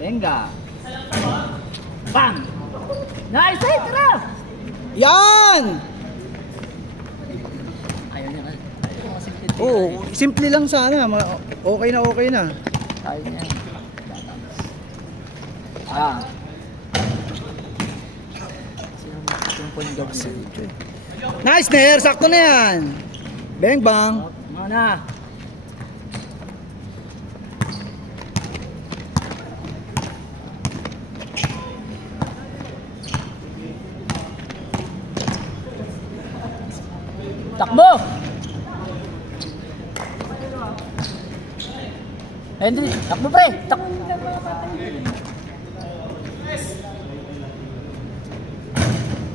Venga. Bam! Nice! Ay, tara! Yan! Ayaw niya nga. Oo, simple lang sana. Okay na, okay na. Ayaw niya. Ah. Nice, Nair! Sakto na yan! Bang bang! Mana? Takbo! Henry, takbo pre! Takbo!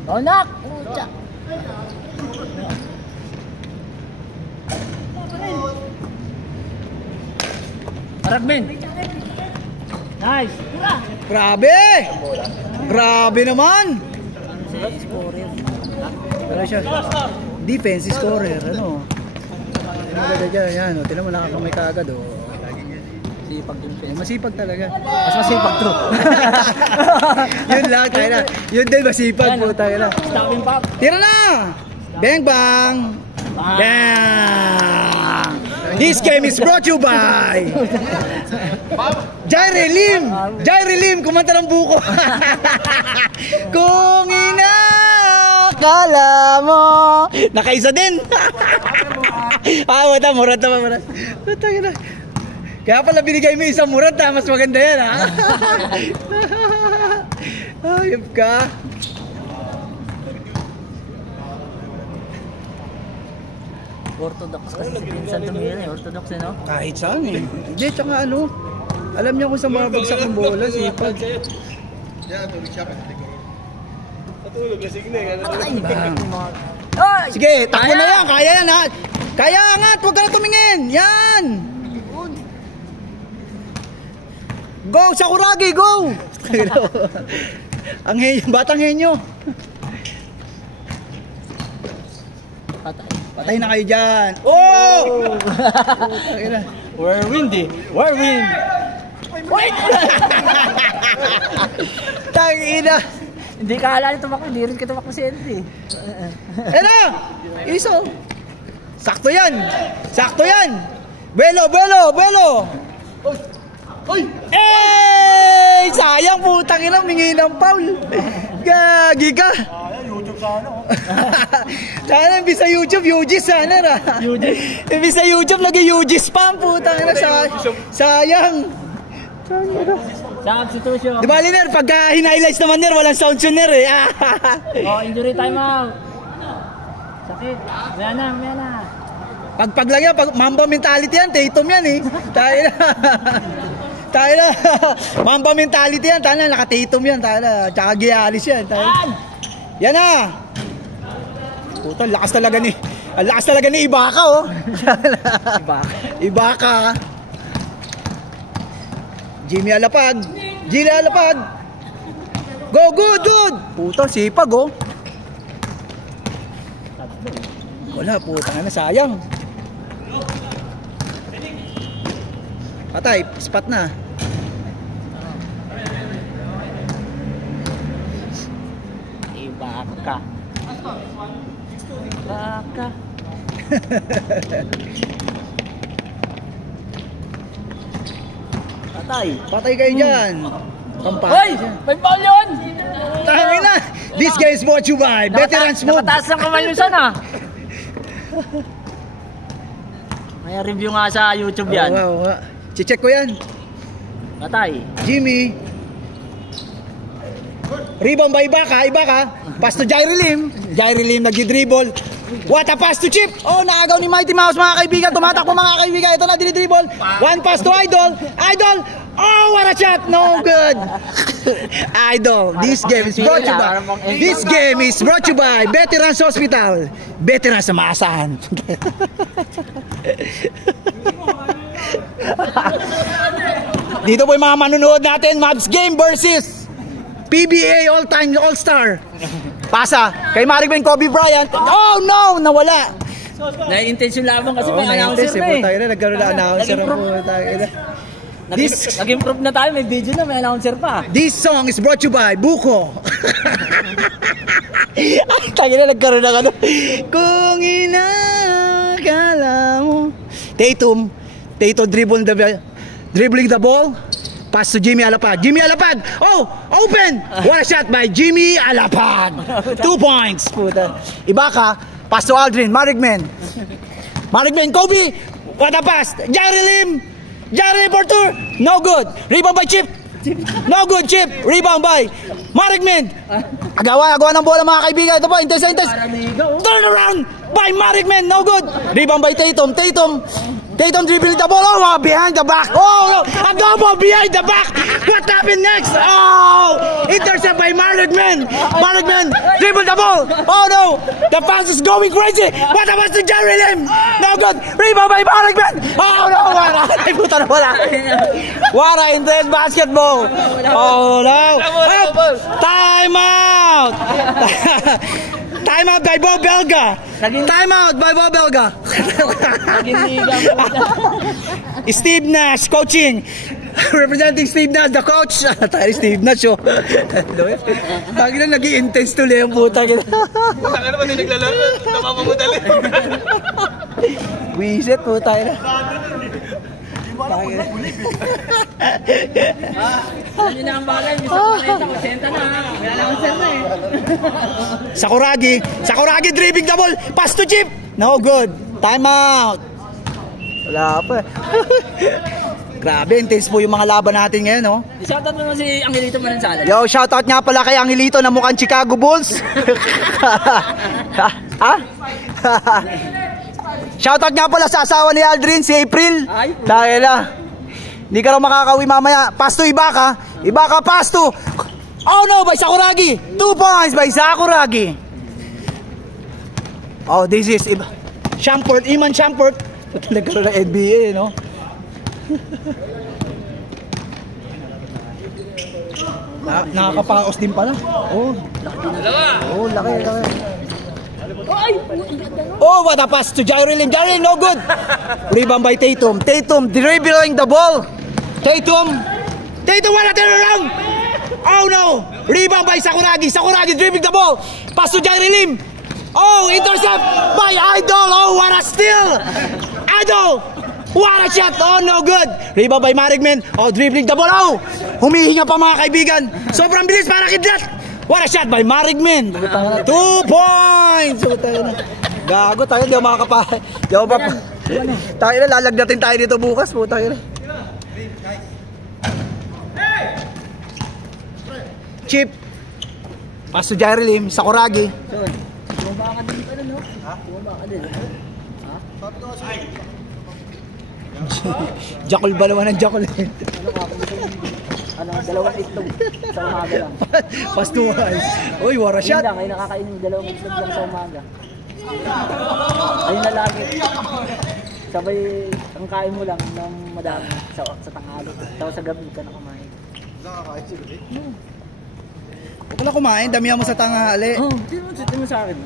Oh, nak! Pucha! Paragmin! Nice! Grabe! Grabe naman! Pero siya, defense scorer, ano? Ano dyan, yan, o. Tinan mo, nakakamay ka agad, o. Sipag defense. Masipag talaga. Mas masipag true. Yun lang, kaya na. Yun din, masipag po tayo na. Stopping pop. Tira na! Bang bang! Bang! This game is brought to you by Jairi Lim! Jairi Lim, kumanta ng buko. Kung inakala mo. Nakaisa din. Wata, murat na murat. Wata, na. Kaya pala binigay mo isang murat, ha? Mas maganda yan, ha? Ayop ka. Orthodox kasi si Vincent Tumira eh. Orthodox eh, no? Kahit saan eh. Hindi, tsaka ano, alam niya kung saan mabagsak ng bola, sipag. Natulog, lasing na eh. Ay! Sige, takbo na yan, kaya yan ha. Kaya angat, huwag ka na tumingin. Yan! Go, Sakuragi, go! Ang henyo, batang henyo. Patay na kayo dyan. Oh! Whirlwind eh. Whirlwind! Wait! Tangina! Hindi ka alala tumakbo. Hindi rin ka tumakbo si Henry. Ano? Iso. Sakto yan. Sakto yan. Belo, belo, belo. Oy! Eh! Sayang putang ina, mingi ng foul. Gagi ka. YouTube sana oh. Sana imbis sa YouTube, UG sana ra. Imbis sa YouTube, nag-UG spam putang ina. Sayang. Sa substitution. Di ba, Liner, pagka hinighlights naman nir, walang sound yun nir eh. Oh, injury time out. Sakit. Maya na, maya na. Pag lang yan, Mamba mentality yan, Tatum yan eh. Tayo na. Tayo na. Mamba mentality yan, tayo na, naka-Tatum yan, tayo na. Tsaka Giannis yan, tayo. Yan na. Puta, lakas talaga ni. Ang lakas talaga ni Ibaka oh. Ibaka. Jimmy Alapag. Jimmy Alapag. Go, good, good. Puta, sipag oh. Wala, puta na, sayang. Patay, spot na. Ibaka. Ibaka. Patay. Patay kayo dyan. Hoy! May foul yun! Tangin na! This game is brought to you by Veterans Move. Nakataas ng kamay yun sana. May review nga sa YouTube yan. Oo, oo. Check ko yan. Patay. Jimmy. Rebound by Ibaka. Ibaka. Pass to Jairi Lim. Jairi Lim nag-dribble. What a pass to Chip. Oh, naagaw ni Mighty Mouse mga kaibigan. Tumatakbo mga kaibigan. Ito na, dinidribble. One pass to Idol. Idol. Oh, what a shot. No good. Idol. This game is brought to you by. This game is brought to you by Veterans Hospital. Veterans na maasahan. Dito po yung mga manunood natin. Mavs game versus PBA all-time all-star. Pasa kay Maribel Kobe Bryant. Oh no, nawala. Na-intention lamang kasi may announcer na eh. Tayo na, nagkaroon na announcer po tayo na. Nag-improve na tayo, may video na, may announcer pa. This song is brought to you by Buko. Ay, tayo na nagkaroon ng ano. Kung inakala mo. Tatum dribbling the ball. Pass to Jimmy Alapag. Jimmy Alapag. Oh, open. What a shot by Jimmy Alapag. 2 points. Puta. Ibaka. Pass to Aldrin. Marigmen, Kobe. What a pass. Jerry Lim for two. No good. Rebound by Chip. No good, Chip. Rebound by Marigmen. Agawa ng bola mga kaibigan. Ito po, intense. Turn around by Marigmen. No good. Rebound by Tatum dribbling the ball. Oh, behind the back. Oh, no. A double behind the back. What happened next? Oh, intercept by Marigmen. Marigmen dribble the ball. Oh, no. The pass is going crazy. What about to Jerry Lim? No good. Rebound by Marigmen. Oh, no. What a intense basketball. Oh, no. Time out. Time out by Bob Belga. Steve Nash coaching. Representing Steve Nash, the coach. Tayo Steve Nash, oh. Tagi na nag-i-intense tuloy ang puta. Taka naman din naglalaro. Napapamudali. Wiset, puta. Alam nyo na ang bagay, may sa 80 na. May announcer na eh. Sakuragi dribbling the ball. Pass to Chip. No good. Time out. Wala pa. Grabe, intense po yung mga laban natin ngayon, no? Shoutout mo naman si Angelito Manansalan. Yo, shoutout nga pala kay Angelito na mukhang Chicago Bulls. Ha? Shoutout nga pala sa asawa ni Aldrin, si April. Dahil hindi ka raw makakauwi mamaya. Pass to Ibaka. Pass to. Oh no, by Sakuragi. 2 points by Sakuragi. Oh, this is Shumpert, Iman Shumpert. Talaga ng NBA, no? Nakakapaos din pala. Oh, laki. Oh, what a pass to Jerry Lim, no good. Rebound by Tatum dribbling the ball. Tatum, what a turnaround. Oh no, rebound by Sakuragi dribbling the ball. Pass to Jerry Lim. Oh, intercept by Idol. Oh, what a steal. Idol, what a shot. Oh, no good. Rebound by Marigmen. Oh, dribbling the ball. Oh, humihinga pa mga kaibigan. Sobrang bilis para kidlat. What a shot by Marigmen. 2 points. Gago tayo, di ako makakapa. Tayo na, lalagnatin tayo dito bukas. Tayo na. Chip. Pass to Jerry Lim. Sakuragi. Bumaba ka din pala, no? Bumaba ka din. Jakol ba naman ang Jakol eh? Dalawang itlog sa umaga lang. Pass to once. Uy, what a shot. Hindi lang, ay nakakain yung dalawang itlog lang sa umaga. Ayun na lagi. Sabay, ang kain mo lang ng madami sa tanghali. Tapos sa gabi ka na kumain. Nakakain si Rudy? Huwag ka lang kumain, damihan mo sa tanghali. Hindi mo sa akin.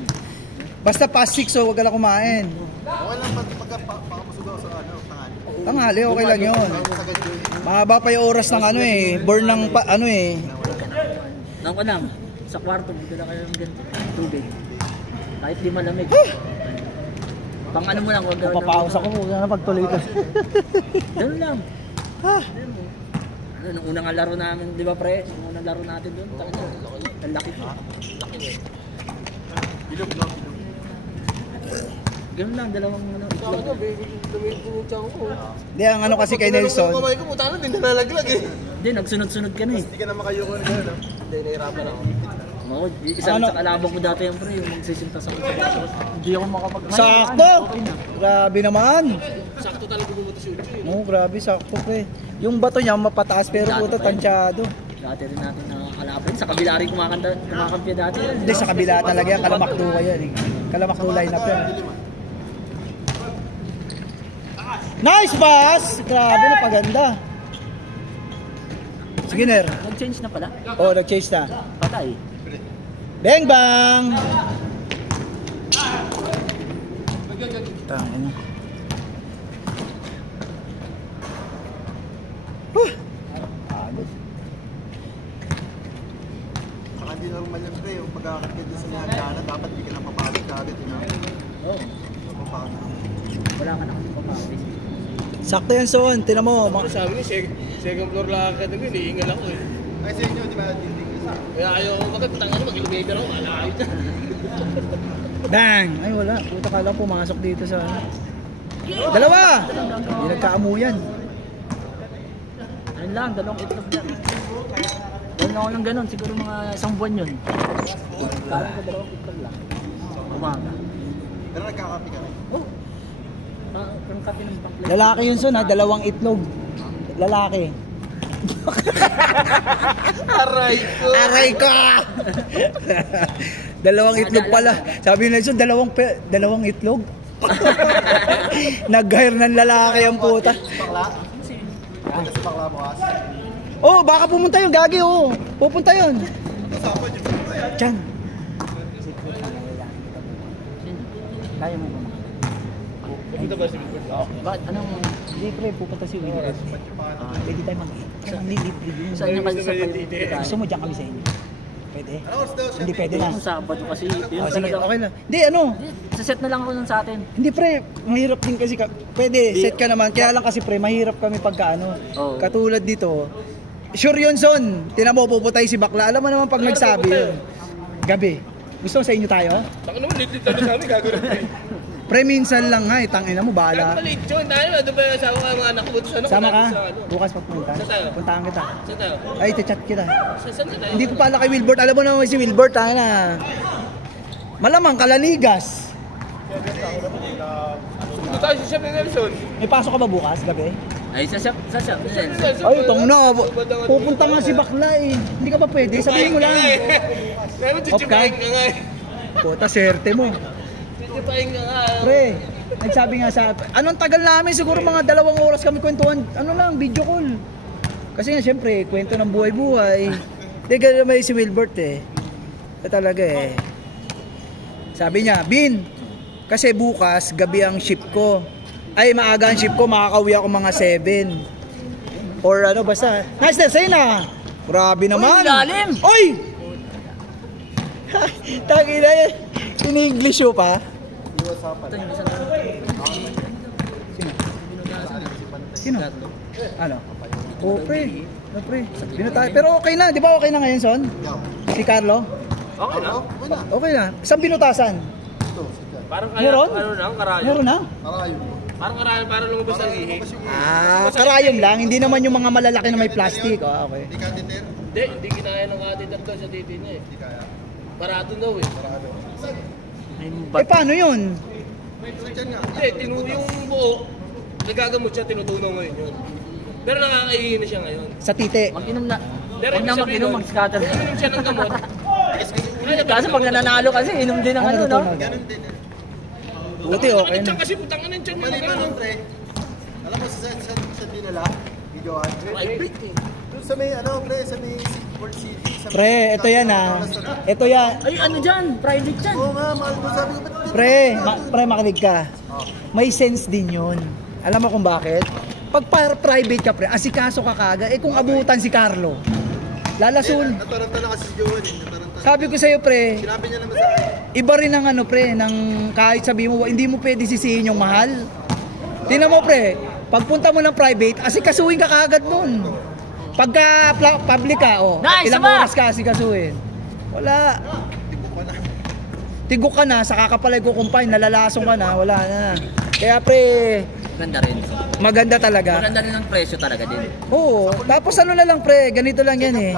Basta past 6, so huwag ka lang kumain. Okay lang pagkapapasugaw sa tanghali. Tanghali, okay lang yun. Mahaba pa yung oras ng ano eh. Burn ng ano eh. Nang kanam, sa kwarto, magdala kayo ng ganito. Tubig. Kahit di malamig. Pang ano mo lang, huwag gawin. Papapause ako, huwag na pagtuloy ka. Ganun lang. Ano, nung unang laro namin, di ba pre? Nung unang laro natin doon, ang laki ko. Bilog lang. Ganun lang, dalawang ano. Hindi, ang ano kasi kay Nelson. Kung kamay ko, puta na, hindi nalalaglag eh. Hindi, nagsunod-sunod ka na eh. Hindi ka na makayoko na gano'n. Hindi, nahirapan ako. Oo, isang sa kalabang ko dati yung pre, yung magsisintas ako sa basos. Hindi ako makapag... Sakto! Grabe naman. Sakto talaga bumuto si Ucho eh. Oo, grabe, sakto pre. Yung bato niya mapataas pero puto tansyado. Dati rin natin nakakalaban. Sa kabila rin kumakampya dati. Hindi, sa kabila talaga yan. Kalamakdo ka yan eh. Kalamakdo line-up yan. Nice pass! Grabe, napaganda. Sige, Ner. Nag-change na pala. Oo, nag-change na. Patay. Bang bang! Tangin na. hindi normal yan pre. Yung pagkakakit ka sa hagdanan, dapat hindi ka na papagod ka agad. Oo. Papagod. Wala ka na kasi papagod. Sakto yan, Son. Tinan mo. Ako sabi niya, second floor lang ka namin, iingal ako eh. Ay sa inyo, di ba? Kaya ayaw ko magkatang mag-elevator ako, malakit na. Bang! Ay, wala. Puta ka lang pumasok dito sa... Dalawa! Hindi nagkaamuyan. Ayun lang, 2 itlog lang. Gawin ako ng ganun, siguro mga 1 buwan yun. Parang ko 2 itlog lang. Umaga. Pero nagkakapi ka rin. Oh! Ang kape ng pangplay. Lalaki yun, Son, ha? 2 itlog. Lalaki. Aray ko! Aray ko! 2 itlog pala. Sabi na Son, 2 itlog. Nag-hire ng lalaki ang puta. Bakla? Kasi bakla mo as. Oh, baka pumunta yun, gagi, oh. Pupunta yun. Kasama dyan. Diyan. Kaya mo ba? Pupunta ba si Wilbert? Bakit? Anong... Hindi, pre, pupunta si Wilbert. Pwede tayo mag-libre yun. Saan niya kasi sa pwede? Gusto mo dyan kami sa inyo? Pwede? Ano oras daw siya? Hindi pwede lang. Yung Sabado kasi, yun Oh, sige, talaga. okay lang. Hindi, ano? Sa set na lang ako nun sa atin. Hindi, pre, mahirap din kasi pwede, set ka naman. Kaya lang kasi, pre, mahirap kami pagka ano. Oo. Katulad dito. Sure yun, Son. Tinan mo, puputay si bakla. Alam mo naman pag nagsabi yun. Gabi. Gusto mo sa inyo tayo? Taka naman, lit-lit na sa amin, gagawin pre. Pre, minsan lang nga, tangina mo, Kahit bahala. maliit yun, tayo na, doon ba yung asawa ka mga anak ko sa ano? Sama ka? Sa ano? Bukas pagpunta. Saan tayo? Puntahan kita. Saan tayo? Ay, chat kita. Saan na tayo? Hindi ko pala kay Wilbert. Alam mo naman si Wilbert, na. Malamang kalaligas. Dito tayo si Chef Nelson. May pasok ka ba bukas, gabi? Ay, sa shop. Ay, itong na. Pupunta nga si bakla eh. Hindi ka ba pwede? Sabihin mo lang. Pero chichipahin ka nga eh. Puta, serte mo. Chichipahin ka nga. Pre, nagsabi nga sa... Anong tagal namin? Siguro mga 2 oras kami kwentuhan. Ano lang, video call. Kasi nga, syempre, kwento ng buhay-buhay. Hindi, gano'n naman si Wilbert eh. Talaga eh. Sabi niya, Bin, kasi bukas, gabi ang ship ko. Ay, maaga ang ship ko, makakauwi ako mga 7. Or ano, basta. Nice na, say na. Grabe naman. Uy, lalim. Oy! Tagi na yan. In-English mo pa. Ito yung isang... Sino? Ano? Oh, pre. No, pre. Binutay. Pero okay na, di ba okay na ngayon, Son? Si Carlo? Okay na. Okay na. Isang binutasan. Parang kaya, Meron? ano na, karayo. Meron na? Parang karayo, parang lumabas ang ihi. Karayom lang. Hindi naman yung mga malalaki na may plastic. Oh, okay. Hindi kinaya ng catheter daw sa titi niya eh. Hindi kaya. Barato daw eh. Eh, paano yun? Hindi, yung buo, nagagamot siya, tinutunaw ngayon yun. Pero nakakaihi na siya ngayon. Sa titi. Mag-inom na. Pero Huwag na mag-inom, mag-scatter. Uminom siya ng gamot. Kaso pag nananalo kasi, inom din ang ano, no? Ganun din eh. Buti, okay na. Kasi putang ng tiyan mo. Maliban pre. Alam mo sa dinala, videoan. Vibrate eh. Doon sa may ano pre, sa may World City. Pre, ito yan ah. Ito yan. Ay, ano dyan? Private dyan. Oo nga, mahal ko sabi ko. Pre, makinig ka. May sense din yun. Alam mo kung bakit? Pag private ka, pre, asikaso ka kaga. Eh kung abutan si Carlo, lalasul. Nataranta na kasi si Johan eh. Sabi ko sa'yo, pre, Sinabi niya naman sa akin. iba rin ang ano, pre, ng kahit sabi mo, hindi mo pwede sisihin yung mahal. Tingnan mo, pre, pagpunta mo ng private, asikasuhin ka kaagad nun. Pagka public ka, oh, Nice, ilang sama! oras ka asikasuhin? Wala. Tigok ka na, sa kakapalay ko kumpay, nalalasong ka na, wala na. Kaya, pre, Maganda rin. maganda talaga. Maganda rin ang presyo talaga din. Oo, tapos ano na lang, pre, ganito lang yan eh.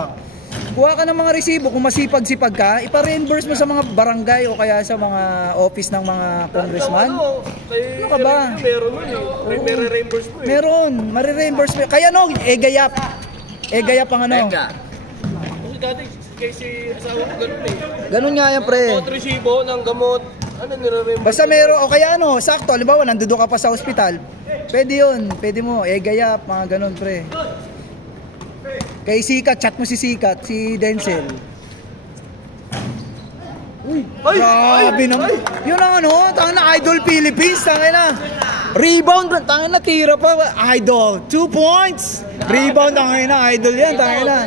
Kuha ka ng mga resibo, kung masipag-sipag ka, ipa-reimburse mo sa mga barangay o kaya sa mga office ng mga congressman. Ano ka ba? Meron nun eh. May re-reimburse mo eh. Meron, marireimburse mo. Kaya no, gayap. Gayap ang ano. Teka. Kasi dati kasi asawa ko ganun eh. Ganun nga yan, pre. Bawat resibo ng gamot, ano nire-reimburse? Basta meron, o kaya ano, sakto, halimbawa, nandudo ka pa sa ospital. Pwede yun, pwede mo. Gayap, mga ganun, pre. Kay Sikat, chat mo si Sikat, si Denzel. Uy, grabe naman. Yun ang ano, tanga na Idol Philippines, tanga na. Rebound, tanga na, tira pa. Idol, 2 points. Rebound, tanga na, Idol yan, tanga na.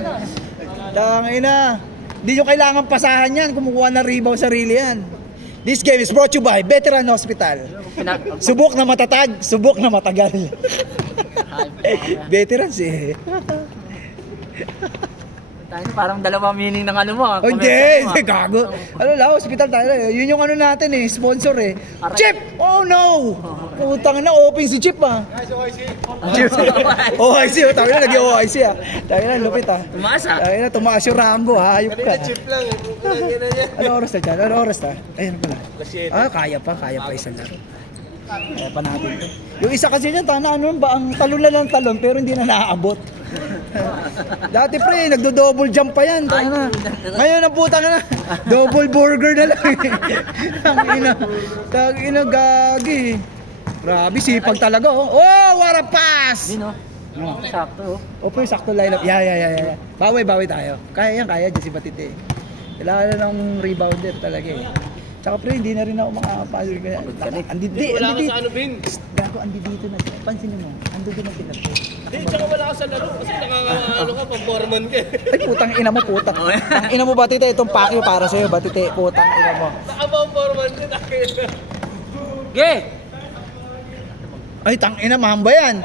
Tanga na. Hindi nyo kailangan pasahan yan. Kumukuha ng rebound sarili yan. This game is brought to you by Veteran Hospital. Subok na matatag, subok na matagal. Veterans eh. Tayo parang dalawang meaning ng ano mo. Hindi, gago. Ano lang, hospital tayo. Yun yung ano natin eh, sponsor eh. Chip! Oh no! Putang na, open si Chip ah. Chip. OIC, tayo na, nag-i OIC ah. Tayo na, lupit ah. Tumaas ah. Tayo na, tumaas yung rango ha, ayop ka. Chip lang Ano oras na dyan? Ano oras na? Ayun pala. Ah, kaya pa isang laro. Kaya pa natin to. Yung isa kasi dyan, tana ano ba, ang talon na lang talon pero hindi na naaabot. Dati pre, nagdo-double jump pa yan. Tana. Ngayon ang putang na, double burger na lang. Tangina gagi. Grabe, sipag talaga oh. Oh, what a pass! Dino. Sakto oh. O pre, sakto lineup. Yeah. Bawi tayo. Kaya dyan si Batite. Kailangan na ng rebounder talaga eh. Tsaka pre, hindi na rin ako makakapasok ka. Wala ka sa ano, Bin. Gago, andi dito na. Pansinin mo, ando doon na tinapos. Hindi, tsaka wala ka sa laro kasi nakakano ka, pang-foreman ka. Ay, putang ina mo, putang. Ang ina mo, Batite, itong pakyo para sa'yo, Batite, putang ina mo. Nakapang-foreman ka, Ge! Ay, tang ina, mamba yan.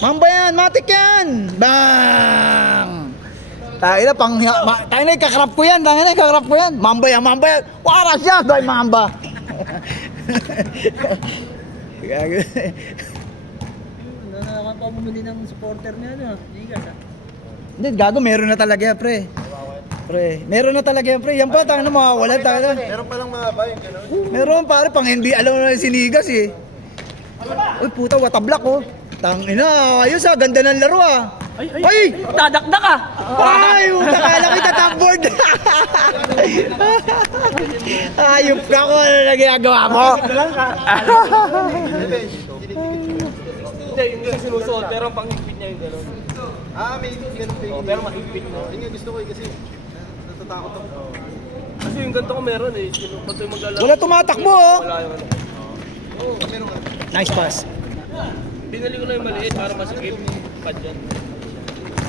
Mamba yan, matik yan. Bang! Tayo na, ikakrap ko yan. Mamba yan. Wala siya, dahil mamba. Gago. Nakakapamumuli ng supporter niya, ano? Ligas, ha? Hindi, gago, meron na talaga yan, pre. Meron na talaga yan, pre. Yan pa, tanga na mawawala tayo. Meron palang mahaba yung gano'n. Meron, pare, pang NBA, alam mo na sinigas, eh. Uy, puta, watablock, oh. Tangina, ayos ah, ganda ng laro ah. Ay! Dadakdak ah! Ay! Nakala kita top board! Ayop ka ko, ano na ginagawa mo? Hindi, hindi siya sinusuot, pero pang-higpit niya yung gano'n. May ganun pa Oh, pero mahigpit mo. Yun yung gusto ko kasi natatakot ako. Kasi yung ganito ko meron eh, pag tayo maglalaro. Wala tumatakbo oh! Wala yung ano. Oo, meron nga. Nice pass. Binali ko na yung maliit para masikip. Pad yan.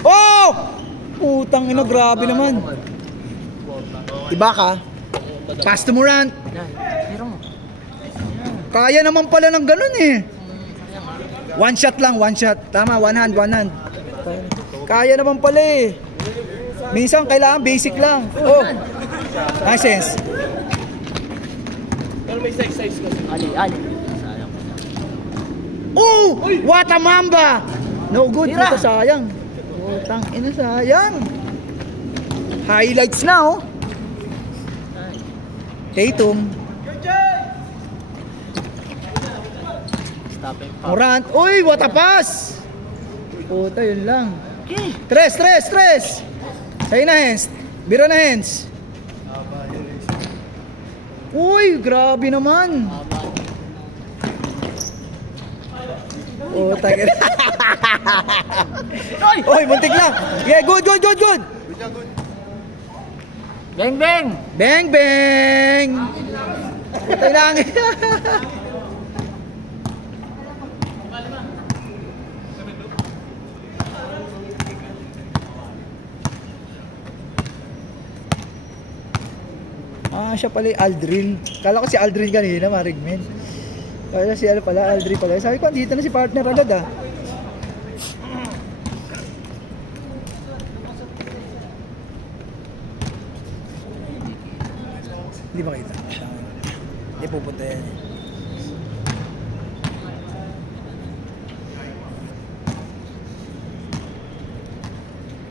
Oh! Putang ina, grabe naman. Iba ka? Pass to Morant. Pero mo. Kaya naman pala ng ganun eh. One shot lang, one shot. Tama, one hand. Kaya naman pala eh. Minsan kailangan basic lang. Oh. Nice sense. Pero may size kasi. Ali. Oh! What a mamba! No good, puta, sayang. Putang ina, sayang. Highlights na oh. Tatum. Morant. Uy, what a pass! Puta, yun lang. Tres. Sa'yo na, hands. Biro na, hands. Uy, grabe naman. Puta. Uy, muntik lang. Yeah, good. Bang! Puta lang. Siya pala yung Aldrin. Kala ko si Aldrin kanina, Marigmen. Kaya si Aldrin pala. Sabi ko, dito na si partner agad ah. Hindi ba kita? Hindi pupunta yan.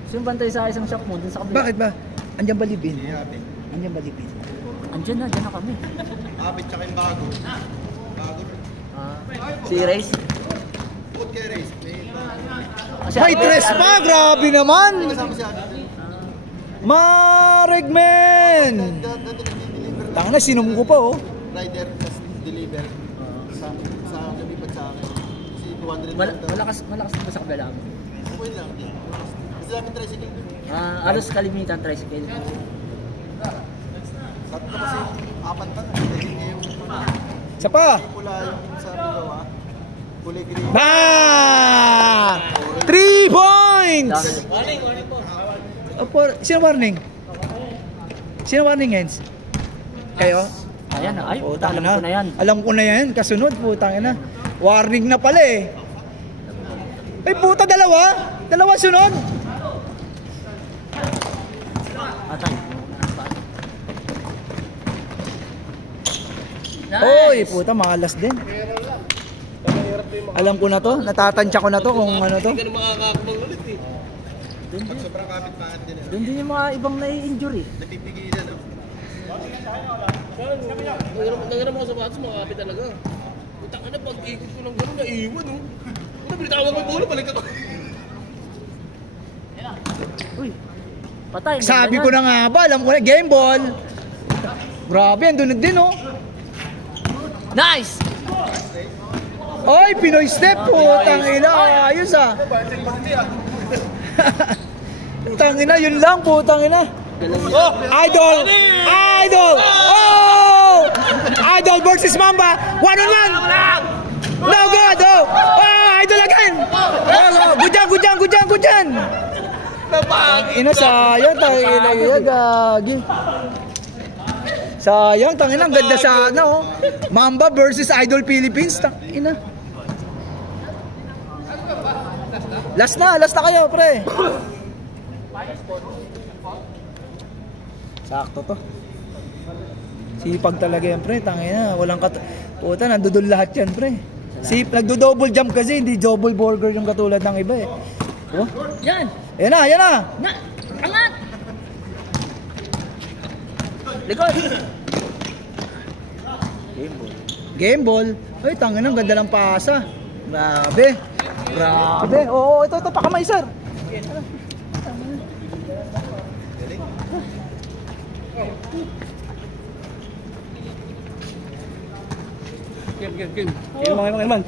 Sino bantay sa isang shop mo? Dun sa kabila? Bakit ba? Andiyan ba libin? Andyan na kami. Apit tsaka yung bago. Si Race? Bukod kay Race. May tres pa! Grabe naman! Kasama si Apit. Marigmen! Tanga na, sinum ko pa oh. Rider plus deliver. Sa lumipat sa akin. Kasi 200 Malakas ba sa kabila mo? Okay lang. Kasi namin tricycle dun. Alos kalimitan tricycle. Sabi ko kasi apat pa na. Dahil ngayon Isa pa! pula yung sa Bigawa. Kulay green. Bang! 3 points! Warning po. Sino warning? Sino warning hands? Kayo? Ayan na. Ay, Putang alam ina. ko na yan. Alam ko na yan. Kasunod, putang ina. Warning na pala eh. Ay puta, dalawa. Dalawa sunod. Atay. Oy, puta, malas din. Alam ko na to. Natatansya ko na to kung ano to. Hindi ka na makakakabang ulit eh. Sobrang kapit-pangit din. Doon din yung mga ibang nai-injury. Napipigilan. Nanganam ako sa batas, makakapit talaga. Utang ka na, pag-ikot ko ng gano'n, naiiwan oh. Una, binitawag ko bola, balik ako. Uy. Patay. Sabi ko na nga ba, alam ko na, game ball. Grabe, andun din oh. Nice! Oy, Pinoy step, putang ina. Ayos ah. Putang ina, yun lang, putang ina. Oh, Idol! Idol! Oh! Idol versus Mamba. 1-on-1! No good! Oh! Oh, Idol again! Oh, good yan! Ina, sayang, tangina, gagi. Sayang, tangina, ang ganda sana, oh. Mamba versus Idol Philippines, tangina. Last na kayo, pre. Sakto to. Sipag talaga yan, pre, tangina, walang puta, nandudol lahat yan, pre. Nagdo-double jump kasi, hindi double burger yung katulad ng iba eh. Oh. Yan! Yan na! Na! Angat! Likod! Game ball. Ay, tangin ang ganda ng pasa. Grabe. Oo, ito pa kamay, sir. Game. Game, man.